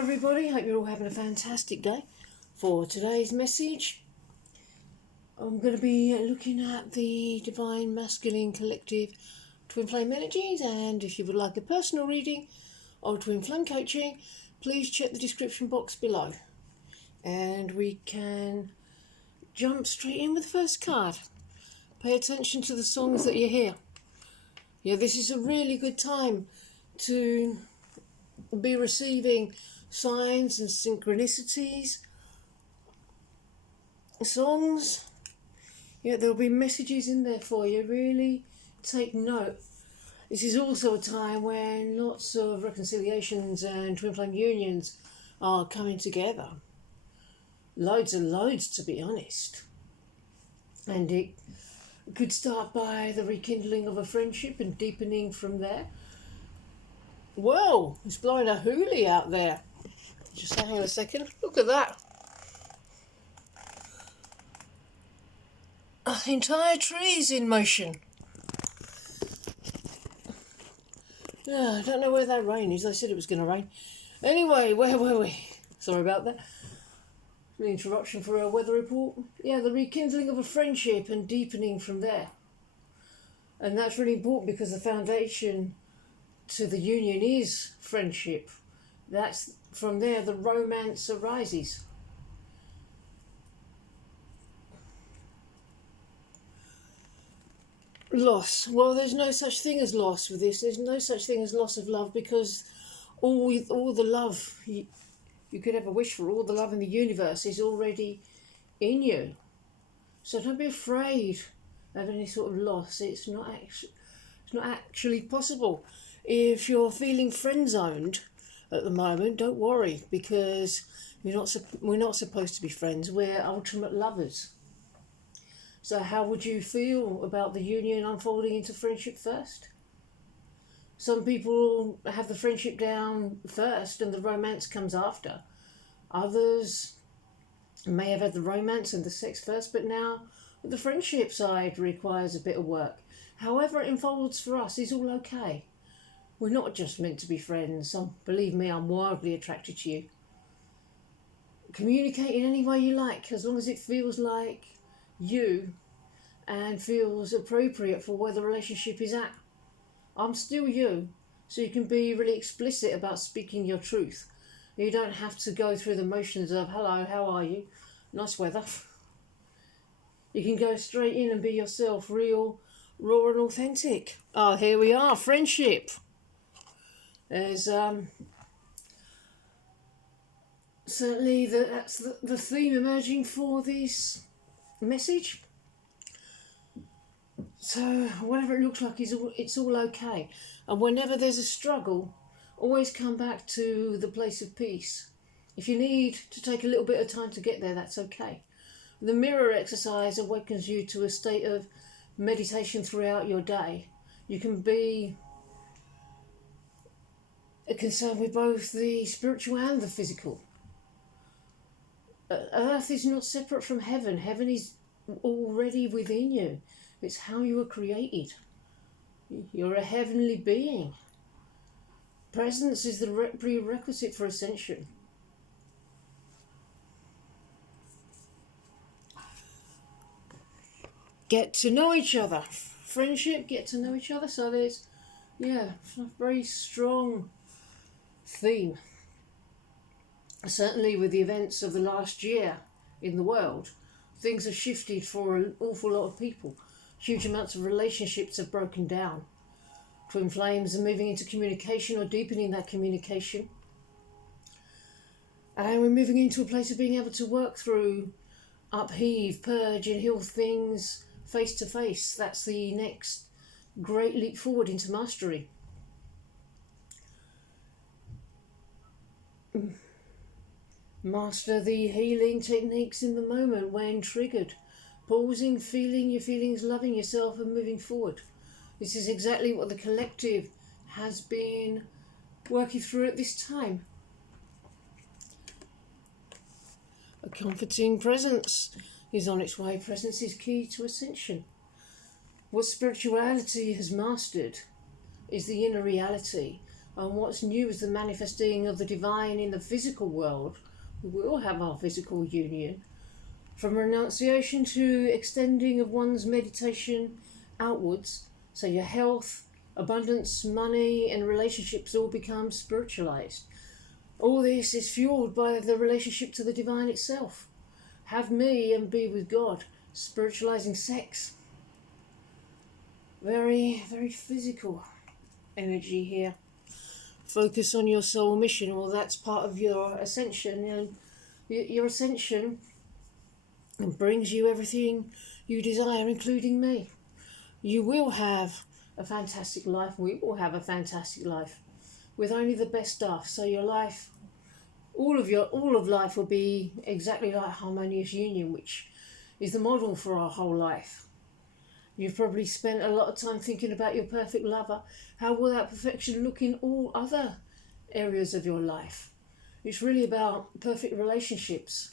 everybody, hope you're all having a fantastic day. For today's message, I'm going to be looking at the Divine Masculine Collective Twin Flame Energies, and if you would like a personal reading or Twin Flame coaching, please check the description box below. And we can jump straight in with the first card. Pay attention to the songs that you hear. Yeah, this is a really good time to be receiving signs and synchronicities, songs. Yeah, there'll be messages in there for you. Really take note. This is also a time when lots of reconciliations and twin flame unions are coming together. Loads and loads, to be honest. And it could start by the rekindling of a friendship and deepening from there. Whoa, it's blowing a hoolie out there. Just hang on a second. Look at that. Entire trees in motion. Yeah, I don't know where that rain is. They said it was going to rain. Anyway, where were we? Sorry about that. An interruption for a weather report. Yeah, the rekindling of a friendship and deepening from there. And that's really important because the foundation to the union is friendship. That's from there the romance arises. Loss. Well, there's no such thing as loss with this. There's no such thing as loss of love, because all the love you could ever wish for, all the love in the universe is already in you. So don't be afraid of any sort of loss. It's not actually possible. If you're feeling friend-zoned at the moment, don't worry, because we're not supposed to be friends. We're ultimate lovers. So how would you feel about the union unfolding into friendship first? Some people have the friendship down first and the romance comes after. Others may have had the romance and the sex first, but now the friendship side requires a bit of work. However it unfolds for us is all okay. We're not just meant to be friends. Believe me, I'm wildly attracted to you. Communicate in any way you like, as long as it feels like you and feels appropriate for where the relationship is at. I'm still you, so you can be really explicit about speaking your truth. You don't have to go through the motions of, hello, how are you? Nice weather. You can go straight in and be yourself, real, raw and authentic. Oh, here we are, friendship. There's certainly that's the theme emerging for this message. So whatever it looks like, it's all okay. And whenever there's a struggle, always come back to the place of peace. If you need to take a little bit of time to get there, that's okay. The mirror exercise awakens you to a state of meditation throughout your day. You can be concerned with both the spiritual and the physical. Earth is not separate from heaven. Heaven is already within you. It's how you were created. You're a heavenly being. Presence is the prerequisite for ascension. Get to know each other. Friendship, get to know each other. So there's, a very strong theme. Certainly with the events of the last year in the world, things have shifted for an awful lot of people. Huge amounts of relationships have broken down. Twin flames are moving into communication or deepening that communication. And we're moving into a place of being able to work through, upheave, purge and heal things face to face. That's the next great leap forward into mastery. Master the healing techniques in the moment when triggered. Pausing, feeling your feelings, loving yourself and moving forward. This is exactly what the collective has been working through at this time. A comforting presence is on its way. Presence is key to ascension. What spirituality has mastered is the inner reality And what's new is the manifesting of the divine in the physical world. We will have our physical union. From renunciation to extending of one's meditation outwards, so your health, abundance, money and relationships all become spiritualized. All this is fueled by the relationship to the divine itself. Have me and be with God. Spiritualizing sex. Very, very physical energy here. Focus on your soul mission. Well, that's part of your ascension. And your ascension brings you everything you desire, including me. You will have a fantastic life. We will have a fantastic life with only the best stuff. So your life, all of life will be exactly like harmonious union, which is the model for our whole life. You've probably spent a lot of time thinking about your perfect lover. How will that perfection look in all other areas of your life? It's really about perfect relationships.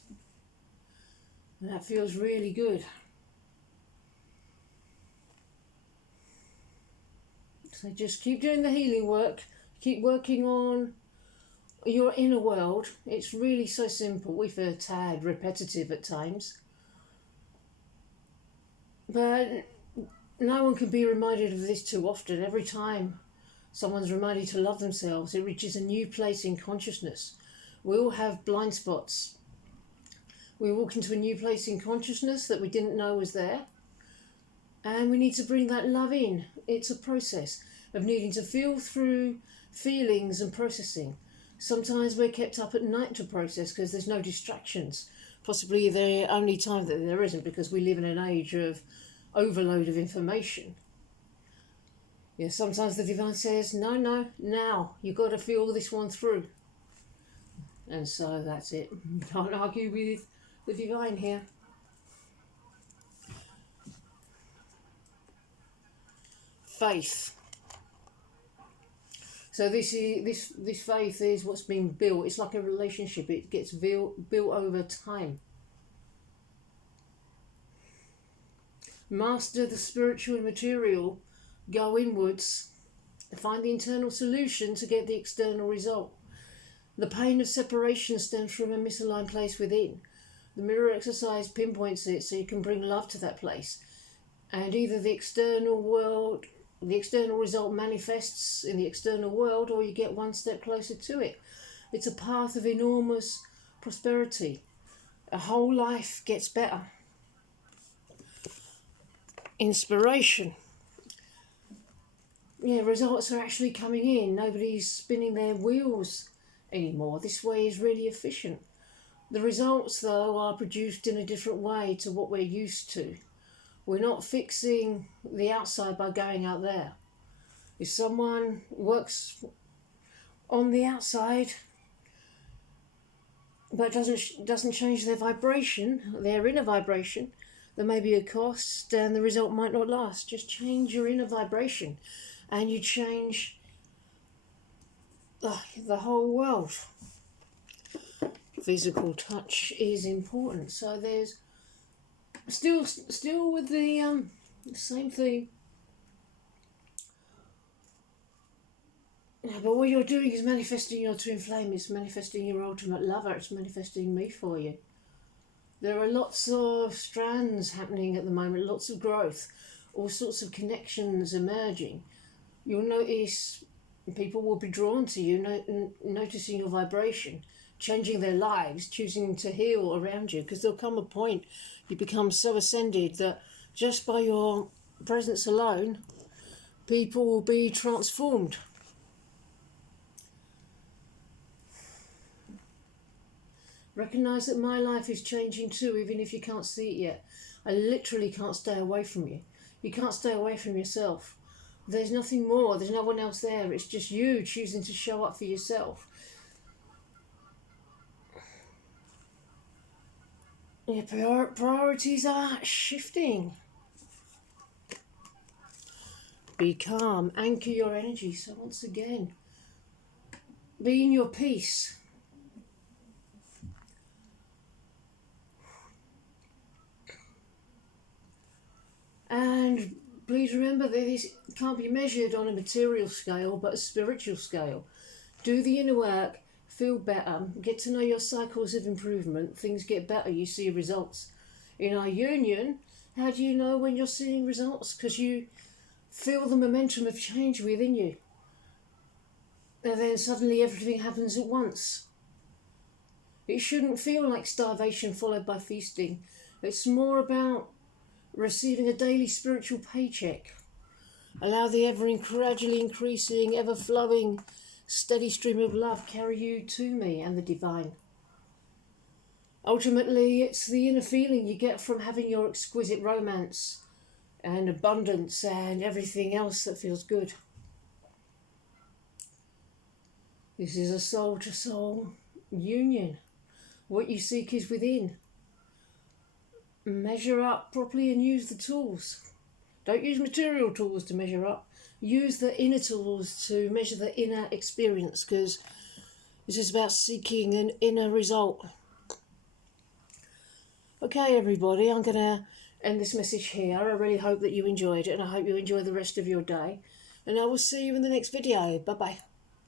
And that feels really good. So just keep doing the healing work. Keep working on your inner world. It's really so simple. We feel a tad repetitive at times. But no one can be reminded of this too often. Every time someone's reminded to love themselves, it reaches a new place in consciousness. We all have blind spots. We walk into a new place in consciousness that we didn't know was there. And we need to bring that love in. It's a process of needing to feel through feelings and processing. Sometimes we're kept up at night to process because there's no distractions. Possibly the only time that there isn't, because we live in an age of overload of information. Yeah, sometimes the divine says, no, now you've got to feel this one through. And so that's it. Can't argue with the divine here. Faith. So this faith is what's been built. It's like a relationship. It gets built over time. Master the spiritual and material. Go inwards. Find the internal solution to get the external result. The pain of separation stems from a misaligned place within. The mirror exercise pinpoints it so you can bring love to that place. And either the external result manifests in the external world, or you get one step closer to it. It's a path of enormous prosperity. A whole life gets better. Inspiration. Yeah, results are actually coming in. Nobody's spinning their wheels anymore. This way is really efficient. The results, though, are produced in a different way to what we're used to. We're not fixing the outside by going out there. If someone works on the outside but doesn't change their vibration, their inner vibration, there may be a cost and the result might not last. Just change your inner vibration and you change the whole world. Physical touch is important. So there's still with the same theme. Yeah, but what you're doing is manifesting your twin flame. It's manifesting your ultimate lover. It's manifesting me for you. There are lots of strands happening at the moment, lots of growth, all sorts of connections emerging. You'll notice people will be drawn to you, noticing your vibration, changing their lives, choosing to heal around you, because there'll come a point you become so ascended that just by your presence alone, people will be transformed. Recognise that my life is changing too, even if you can't see it yet. I literally can't stay away from you. You can't stay away from yourself. There's nothing more. There's no one else there. It's just you choosing to show up for yourself. Your priorities are shifting. Be calm. Anchor your energy. So once again, be in your peace. And please remember that this can't be measured on a material scale, but a spiritual scale. Do the inner work, feel better, get to know your cycles of improvement, things get better, you see results. In our union, how do you know when you're seeing results? Because you feel the momentum of change within you. And then suddenly everything happens at once. It shouldn't feel like starvation followed by feasting. It's more about receiving a daily spiritual paycheck. Allow the gradually increasing, ever flowing, steady stream of love carry you to me and the divine. Ultimately, it's the inner feeling you get from having your exquisite romance and abundance and everything else that feels good. This is a soul-to-soul union. What you seek is within. Measure up properly and use the tools. Don't use material tools to measure up. Use the inner tools to measure the inner experience, because this is about seeking an inner result. Okay, everybody, I'm going to end this message here. I really hope that you enjoyed it, and I hope you enjoy the rest of your day. And I will see you in the next video. Bye-bye.